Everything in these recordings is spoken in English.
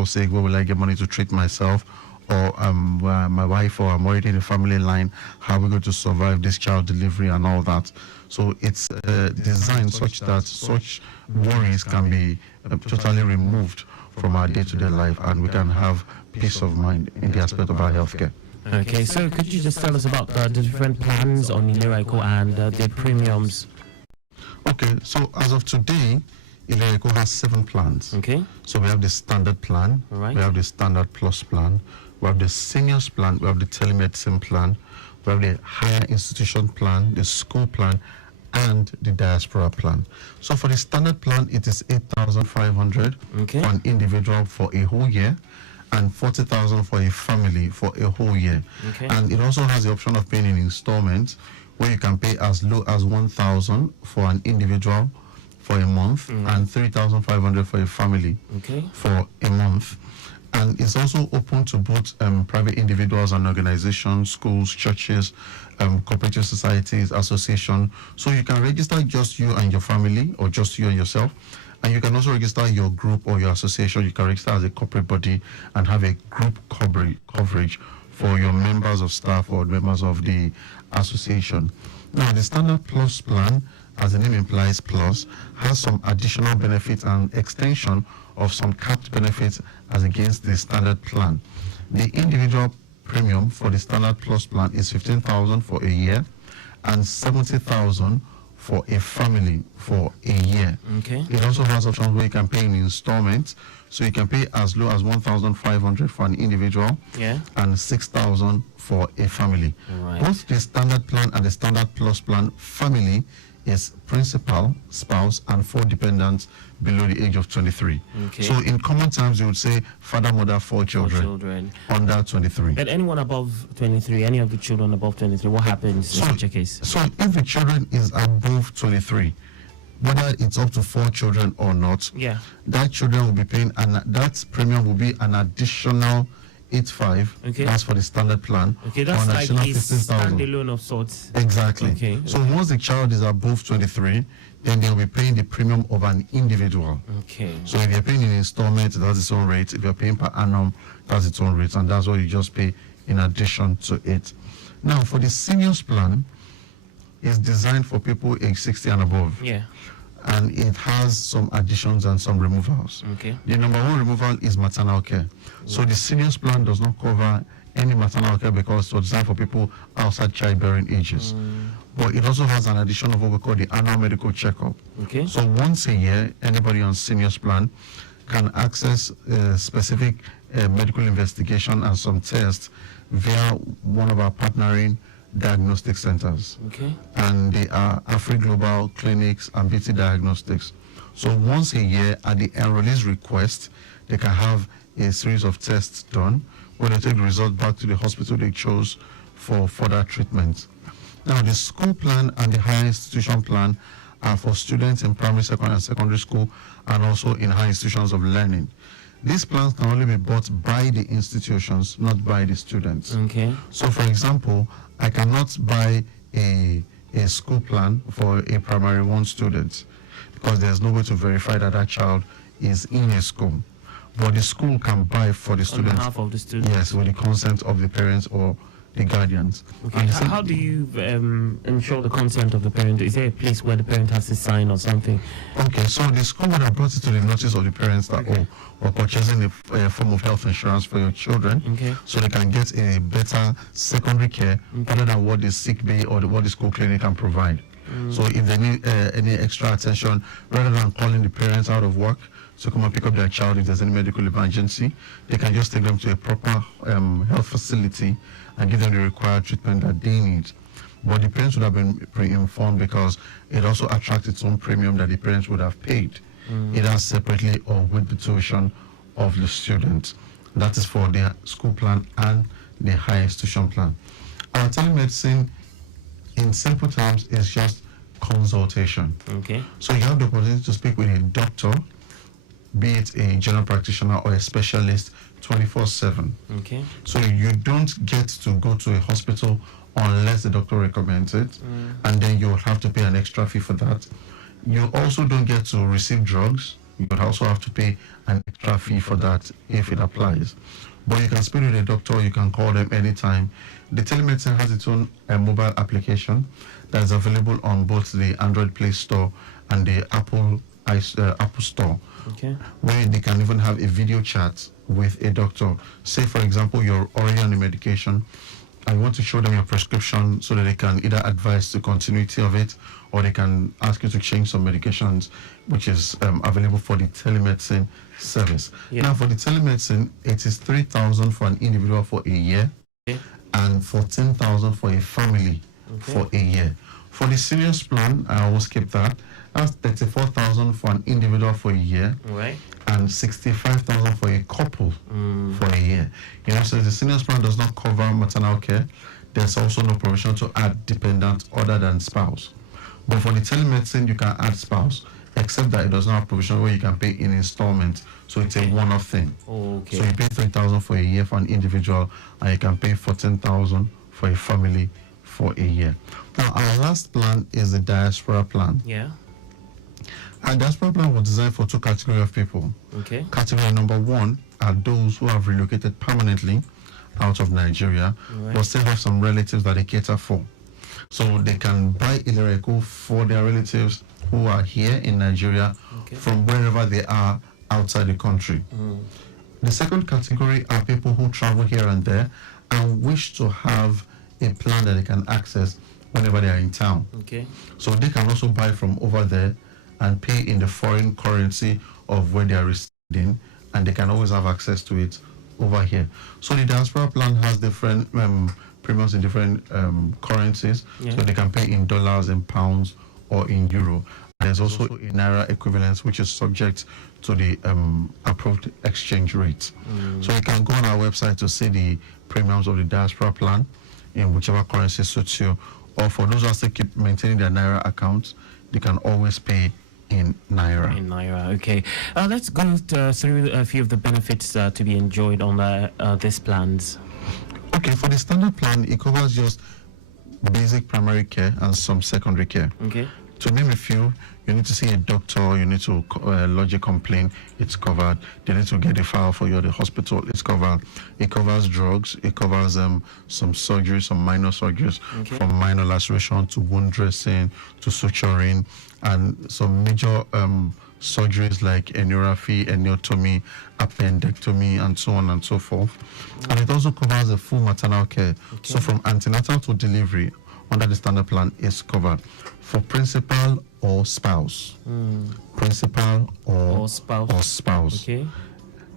fall sick, where will I get money to treat myself? Or my wife, or I'm already in the family line, how are we going to survive this child delivery and all that? So it's designed such that such worries can be totally removed from our day-to-day life, and we can have peace of mind in the aspect of our healthcare. Okay, so could you just tell us about the different plans on ILERA EKO and the premiums? Okay, so as of today, ILERA EKO has 7 plans. Okay. So we have the standard plan, Right. we have the standard plus plan, we have the seniors plan, we have the telemedicine plan, we have the higher institution plan, the school plan, and the diaspora plan. So for the standard plan, it is 8,500 Okay. for an individual for a whole year, and 40,000 for a family for a whole year. Okay. And it also has the option of paying in installments, where you can pay as low as 1,000 for an individual for a month, and 3,500 for a family Okay. for a month. And it's also open to both private individuals and organizations, schools, churches, cooperative societies, associations. So you can register just you and your family, or just you and yourself. And you can also register your group or your association. You can register as a corporate body and have a group coverage for your members of staff or members of the association. Now, the Standard Plus plan, as the name implies, plus, has some additional benefits and extension of some capped benefits as against the standard plan. The individual premium for the Standard Plus plan is 15,000 for a year and 70,000 for a family for a year. Okay. It also has options where you can pay in installments. So you can pay as low as 1,500 for an individual, Yeah. and 6,000 for a family. Right. Both the standard plan and the standard plus plan family is principal, spouse, and 4 dependents below the age of 23. Okay. So in common terms, you would say father, mother, 4 children, Children. under 23. And anyone above 23, any of the children above 23, what happens in such a case? So if the children is above 23, whether it's up to 4 children or not, Yeah. that children will be paying, and that premium will be an additional 8,500. Okay. That's for the standard plan. Okay, or that's an like additional a 15,000. standalone of sorts. Exactly. Okay. So once the child is above 23, then they'll be paying the premium of an individual. Okay. So if you're paying in installments, that's its own rate. If you're paying per annum, that's its own rate, and that's what you just pay in addition to it. Now, for the seniors plan, it's designed for people age 60 and above. Yeah. And it has some additions and some removals. Okay. The number 1 removal is maternal care. So the seniors plan does not cover any maternal care because it was designed for people outside childbearing ages. But it also has an addition of what we call the annual medical checkup. Okay. So once a year, anybody on seniors plan can access specific medical investigation and some tests via one of our partnering diagnostic centers. Okay. And they are Afri Global Clinics and BT Diagnostics. So once a year, at the enrollee's request, they can have a series of tests done where they take the result back to the hospital they chose for further treatment. Now, the school plan and the higher institution plan are for students in primary, secondary school, and also in high institutions of learning. These plans can only be bought by the institutions, not by the students. Okay. So, for example, I cannot buy a school plan for a primary 1 student because there's no way to verify that that child is in a school. But the school can buy for the On students. behalf of the students. Yes, with the consent of the parents or the guardians. Okay. And How do you ensure the consent of the parent? Is there a place where the parent has to sign or something? Okay, so the school would have brought it to the notice of the parents that, we're purchasing a form of health insurance for your children, Okay. so they can get a better secondary care other than what the sick bay or what the school clinic can provide. So if they need any extra attention, rather than calling the parents out of work to come and pick up their child if there's any medical emergency, they can just take them to a proper health facility and give them the required treatment that they need. But the parents would have been pre-informed because it also attracts its own premium that the parents would have paid, either separately or with the tuition of the student. That is for the school plan and the higher institution plan. Our telemedicine, in simple terms, is just consultation. Okay. So you have the opportunity to speak with a doctor, be it a general practitioner or a specialist, 24/7. Okay. So you don't get to go to a hospital unless the doctor recommends it, and then you'll have to pay an extra fee for that. You also don't get to receive drugs You would also have to pay an extra fee for that if it applies. But you can speak with a doctor, you can call them anytime. The telemedicine has its own mobile application that is available on both the Android Play Store and the Apple Store, where they can even have a video chat with a doctor. Say, for example, you're already on the medication and you want to show them your prescription so that they can either advise the continuity of it or they can ask you to change some medications, which is available for the telemedicine service. Now, for the telemedicine, it is 3,000 for an individual for a year and 14,000 for a family for a year. For the serious plan, I always keep that. That's 34,000 for an individual for a year, and 65,000 for a couple for a year. You know, so the seniors plan does not cover maternal care. There's also no provision to add dependent other than spouse. But for the telemedicine, you can add spouse, except that it does not have provision where you can pay in installments. So it's a one-off thing. So you pay 3,000 for a year for an individual, and you can pay 14,000 for a family for a year. Now, our last plan is the diaspora plan. And diaspora plan was designed for two categories of people. Category number one are those who have relocated permanently out of Nigeria, but still have some relatives that they cater for. So they can buy ILERA EKO for their relatives who are here in Nigeria from wherever they are outside the country. The second category are people who travel here and there and wish to have a plan that they can access whenever they are in town. So they can also buy from over there and pay in the foreign currency of where they are residing, and they can always have access to it over here. So the diaspora plan has different premiums in different currencies, so they can pay in dollars, in pounds, or in euro. There's also a Naira equivalence, which is subject to the approved exchange rate. So you can go on our website to see the premiums of the diaspora plan in whichever currency suits you. Or for those who still keep maintaining their Naira accounts, they can always pay in Naira. Okay. Let's go through a few of the benefits to be enjoyed on these plans. Okay, for the standard plan, it covers just basic primary care and some secondary care. To name a few, you need to see a doctor, you need to lodge a complaint, it's covered. They need to get a file for you at the hospital, it's covered. It covers drugs, it covers some surgeries, some minor surgeries, from minor laceration to wound dressing to suturing, and some major surgeries like enuraphy, eniotomy, appendectomy, and so on and so forth. And it also covers a full maternal care. So from antenatal to delivery, under the standard plan is covered for principal or spouse. Principal or spouse.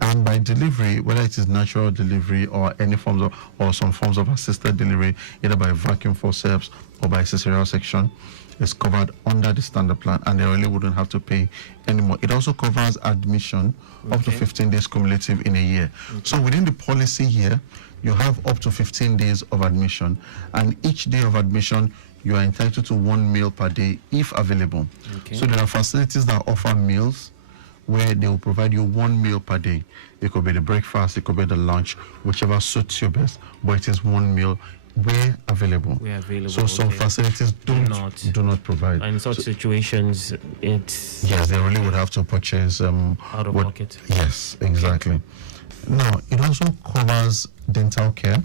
And by delivery, whether it is natural delivery or any forms of, or some forms of assisted delivery, either by vacuum forceps or by cesarean section, is covered under the standard plan, and they really wouldn't have to pay anymore. It also covers admission up to 15 days cumulative in a year. So within the policy year, you have up to 15 days of admission, and each day of admission, you are entitled to 1 meal per day if available. So there are facilities that offer meals where they will provide you 1 meal per day. It could be the breakfast, it could be the lunch, whichever suits you best, but it is 1 meal where available. So some facilities do not provide. And in such situations, it's... Yes, they really would have to purchase... out of pocket. Yes, exactly. Now, it also covers dental care,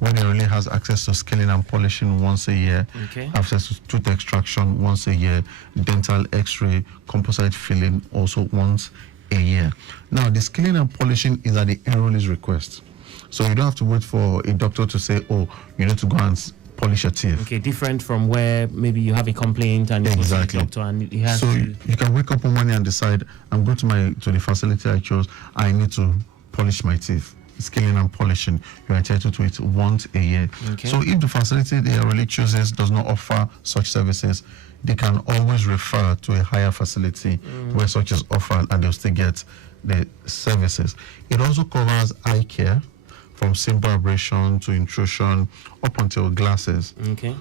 where they really has access to scaling and polishing once a year, access to tooth extraction once a year, dental x-ray, composite filling also once a year. Now, the scaling and polishing is at the enrollee's request. So you don't have to wait for a doctor to say, oh, you need to go and polish your teeth. Different from where maybe you have a complaint and you go to the doctor and he has you can wake up on Monday and decide, I'm going to the facility I chose, I need to polish my teeth. Scaling and polishing, you're entitled to it once a year. So if the facility they really chooses does not offer such services, they can always refer to a higher facility where such is offered, and they'll still get the services. It also covers eye care, from simple abrasion to intrusion up until glasses.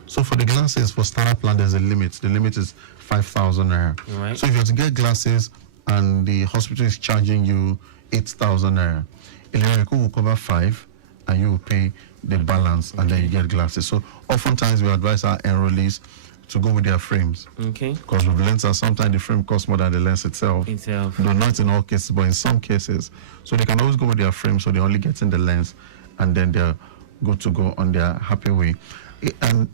So for the glasses, for standard plan, there's a limit. The limit is 5,000 naira. So if you have to get glasses and the hospital is charging you 8,000 naira, ILERA EKO will cover 5 and you will pay the balance, and then you get glasses. So oftentimes we advise our enrollees to go with their frames. Okay. Because with lenses, sometimes the frame costs more than the lens itself. No, not in all cases, but in some cases. So they can always go with their frame, so they only get in the lens, and then they're good to go on their happy way. And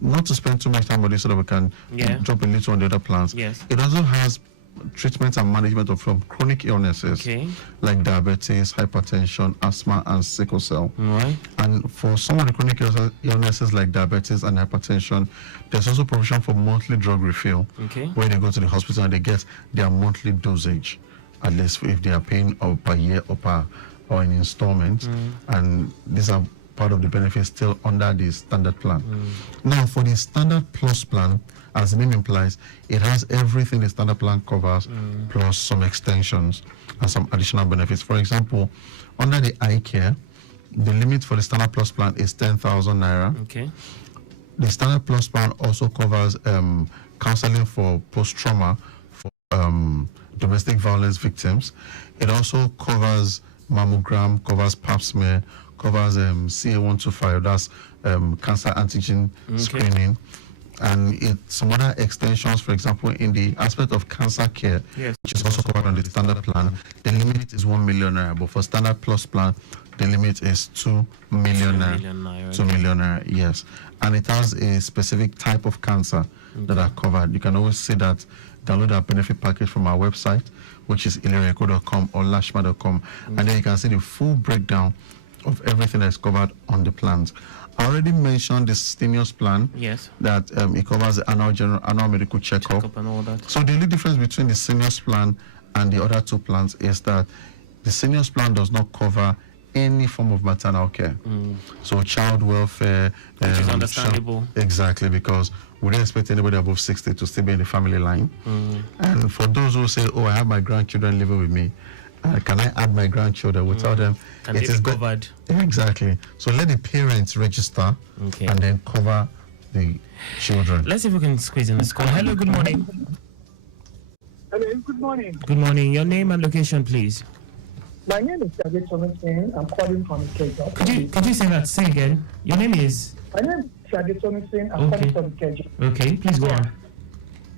not to spend too much time on this so that we can drop a little on the other plans. Yes. It also has treatment and management of chronic illnesses like diabetes, hypertension, asthma, and sickle cell. Right. And for some of the chronic illnesses like diabetes and hypertension, there's also provision for monthly drug refill, where they go to the hospital and they get their monthly dosage, at least if they are paying per year or in installments. And these are part of the benefits still under the standard plan. Now, for the standard plus plan, as the name implies, it has everything the standard plan covers, plus some extensions and some additional benefits. For example, under the eye care, the limit for the standard plus plan is 10,000 naira. Okay. The standard plus plan also covers counseling for post-trauma for domestic violence victims. It also covers mammogram, covers pap smear, covers CA125, that's cancer antigen screening, and some other extensions. For example, in the aspect of cancer care, which is also covered on the standard plan, the limit is 1 million naira, but for standard plus plan, the limit is 2 million naira. 2 million naira, yes. And it has a specific type of cancer that are covered. You can always see that, download our benefit package from our website, which is ilereeko.com or lashma.com, and then you can see the full breakdown of everything that's covered on the plans. I already mentioned the stimulus plan. Yes. That it covers the annual medical checkup and all that. So the only difference between the seniors plan and the other two plans is that the seniors plan does not cover any form of maternal care. So child welfare, which is understandable. Exactly, because we don't expect anybody above 60 to still be in the family line. And for those who say, oh, I have my grandchildren living with me, can I add my grandchildren? We tell them it is covered. Exactly. So let the parents register and then cover the children. Let's see if we can squeeze in this call. Hello, good morning. Hello, good morning. Good morning. Your name and location, please. My name is Shade Thomason. I'm calling from Ikeja. Could you say that? Say again. Your name is? My name is Shade Thomason. I'm calling from Ikeja. Okay, please go on.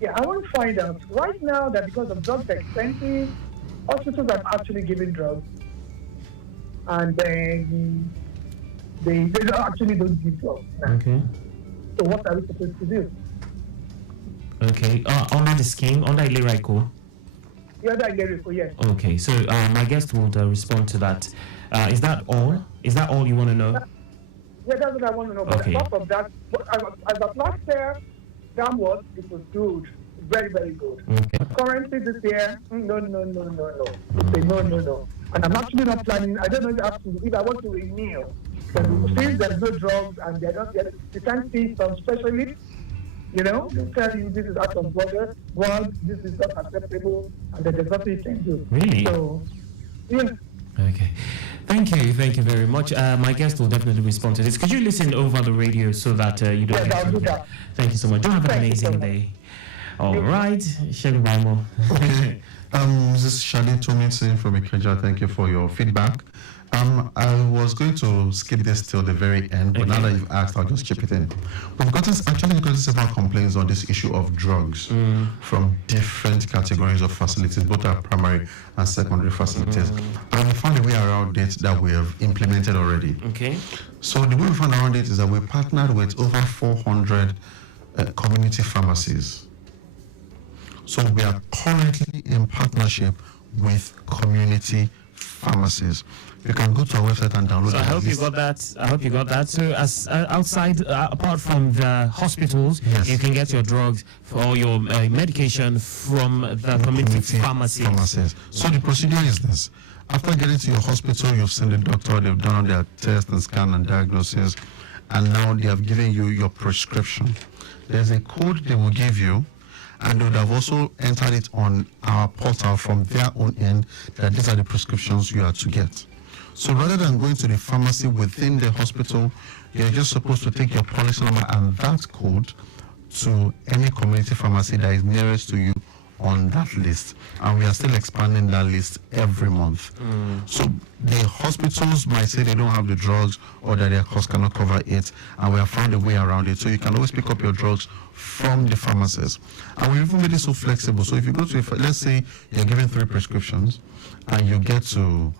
Yeah, I want to find out right now that because of drugs are expensive, hospitals are actually giving drugs, and then they don't actually don't give drugs now. Okay. So what are we supposed to do? Okay. Under the scheme, under ILERA EKO. Yeah, that ILERA EKO, yes. Okay. So my guest would respond to that. Is that all? Is that all you want to know? Yeah, that's what I want to know. But apart from that, as of last year, downwards, it was good. Very, very good. Okay. Currently this year, no. Say no. And I'm actually not planning. I don't know if I want to renew. But since there's no drugs and they're not yet, you can't see some specialists, they tell you this is out of border, this is not acceptable, and there's nothing you can do. Really? So, yeah. Okay. Thank you very much. My guest will definitely respond to this. Could you listen over the radio so that you don't... Yes, I'll do that. Thank you so much. Do have an amazing day. All right, Shegubamo. Okay. This is Shade Thomason from Ikeja. Thank you for your feedback. I was going to skip this till the very end, but now that you've asked, I'll just chip it in. We've gotten several complaints on this issue of drugs from different categories of facilities, both our primary and secondary facilities. And we found a way around it that we have implemented already. Okay. So the way we found around it is that we partnered with over 400 community pharmacies. So we are currently in partnership with community pharmacies. You can go to our website and download. So I hope you got that. So as outside, apart from the hospitals, you can get your drugs for your medication from the community pharmacies. So the procedure is this: after getting to your hospital, you've seen the doctor. They've done all their tests and scan and diagnosis, and now they have given you your prescription. There's a code they will give you, and they would have also entered it on our portal from their own end that these are the prescriptions you are to get. So rather than going to the pharmacy within the hospital, you're just supposed to take your policy number and that code to any community pharmacy that is nearest to you on that list, and we are still expanding that list every month. So the hospitals might say they don't have the drugs or that their cost cannot cover it, and we have found a way around it. So you can always pick up your drugs from the pharmacies, and we even made it so flexible. So if you go to, let's say you're given 3 prescriptions, and you get to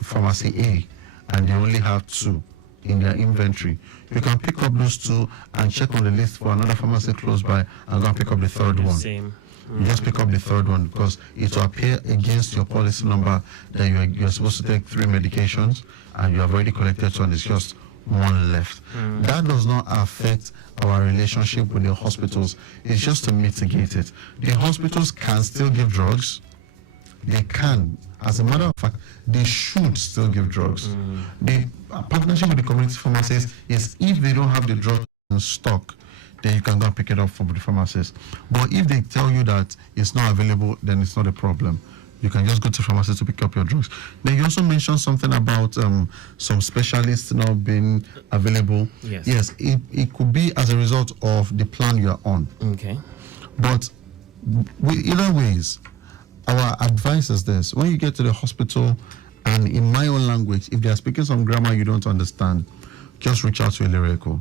pharmacy A, and they only have 2 in their inventory, you can pick up those 2 and check on the list for another pharmacy close by and go and pick up the third one. Same. You just pick up the third one because it will appear against your policy number that you're supposed to take 3 medications and you have already collected 2 and it's just 1 left. That does not affect our relationship with the hospitals. It's just to mitigate it. The hospitals can still give drugs. They can. As a matter of fact, they should still give drugs. The partnership with the community pharmacists is if they don't have the drug in stock, then you can go and pick it up from the pharmacist. But if they tell you that it's not available, then it's not a problem. You can just go to pharmacy to pick up your drugs. Then you also mentioned something about some specialists not being available. Yes, it could be as a result of the plan you are on. Okay. But either ways, our advice is this: when you get to the hospital, and in my own language, if they are speaking some grammar you don't understand, just reach out to ILERA EKO.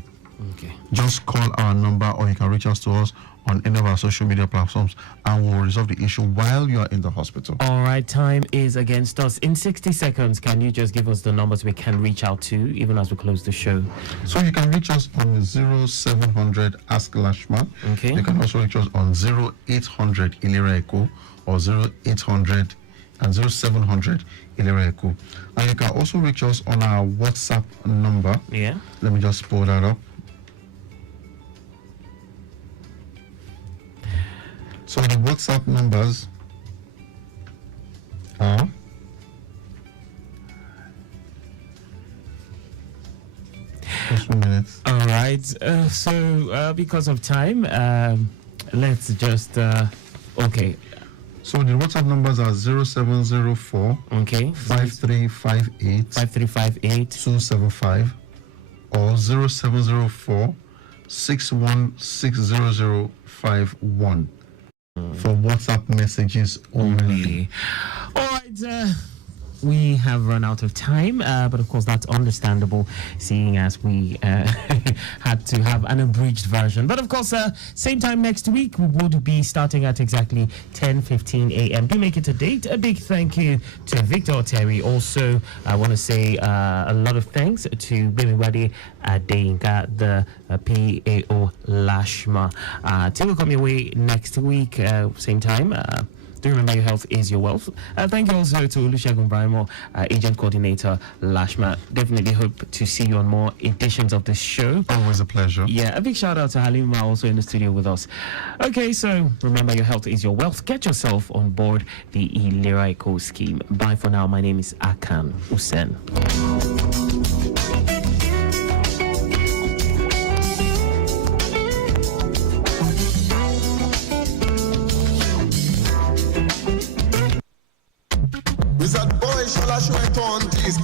Okay. Just call our number, or you can reach out to us on any of our social media platforms, and we'll resolve the issue while you are in the hospital. All right, time is against us. In 60 seconds, can you just give us the numbers we can reach out to, even as we close the show? So you can reach us on 0700 Ask Lashma. Okay. You can also reach us on 0800 ILERA EKO or 0800 and 0700 ILERA EKO. And you can also reach us on our WhatsApp number. Yeah. Let me just pull that up. So the WhatsApp numbers are just 1 minute. All right. So because of time, let's just okay. So the WhatsApp numbers are 0704 Okay. 5358 5358 275 or 0704 616051 for WhatsApp messages only. All right. We have run out of time, but of course that's understandable, seeing as we had to have an abridged version. But of course, same time next week, we would be starting at exactly 10:15 a.m. Do make it a date. A big thank you to Victor Terry. Also, I want to say a lot of thanks to Bemiwade Adeyinka, the PAO Lashma. Till we come your way next week, same time. Do remember your health is your wealth. Thank you also to Olusegun Brimo, Agent Coordinator Lashma. Definitely hope to see you on more editions of this show. Always a pleasure. Yeah, a big shout out to Halima, also in the studio with us. Okay, so remember your health is your wealth. Get yourself on board the ILERA EKO scheme. Bye for now. My name is Akan Usen. Wizard boy, shall I show it on this?